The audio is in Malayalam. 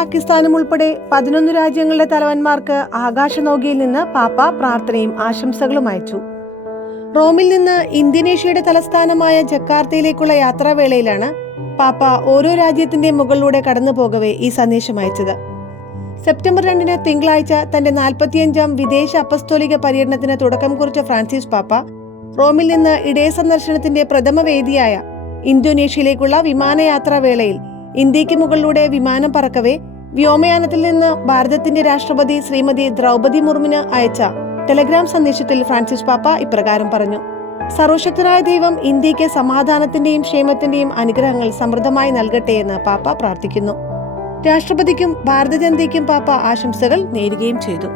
പാകിസ്ഥാനും ഉൾപ്പെടെ 11 രാജ്യങ്ങളുടെ തലവന്മാർക്ക് ആകാശനൗകയിൽ നിന്ന് പാപ്പ പ്രാർത്ഥനയും ആശംസകളും അയച്ചു. റോമിൽ നിന്ന് ഇന്തോനേഷ്യയുടെ തലസ്ഥാനമായ ജക്കാർത്തയിലേക്കുള്ള യാത്രാവേളയിലാണ് പാപ്പ ഓരോ രാജ്യത്തിന്റെ മുകളിലൂടെ കടന്നു പോകവേ ഈ സന്ദേശം അയച്ചത്. സെപ്റ്റംബർ 2 തിങ്കളാഴ്ച തന്റെ 45ാം വിദേശ അപ്പസ്തോലിക പര്യടനത്തിന് തുടക്കം കുറിച്ച ഫ്രാൻസിസ് പാപ്പ റോമിൽ നിന്ന് ഇടയ സന്ദർശനത്തിന്റെ പ്രഥമ വേദിയായ ഇന്തോനേഷ്യയിലേക്കുള്ള വിമാനയാത്രാവേളയിൽ ഇന്ത്യക്ക് മുകളിലൂടെ വിമാനം പറക്കവേ വ്യോമയാനത്തിൽ നിന്ന് ഭാരതത്തിന്റെ രാഷ്ട്രപതി ശ്രീമതി ദ്രൗപദി മുർമുവിന് അയച്ച ടെലഗ്രാം സന്ദേശത്തിൽ ഫ്രാൻസിസ് പാപ്പ ഇപ്രകാരം പറഞ്ഞു: സർവശക്തനായ ദൈവം ഇന്ത്യക്ക് സമാധാനത്തിന്റെയും ക്ഷേമത്തിന്റെയും അനുഗ്രഹങ്ങൾ സമൃദ്ധമായി നൽകട്ടെ എന്ന് പാപ്പ പ്രാർത്ഥിക്കുന്നു. രാഷ്ട്രപതിക്കും ഭാരത ജനതയ്ക്കും പാപ്പ ആശംസകൾ നേരുകയും ചെയ്തു.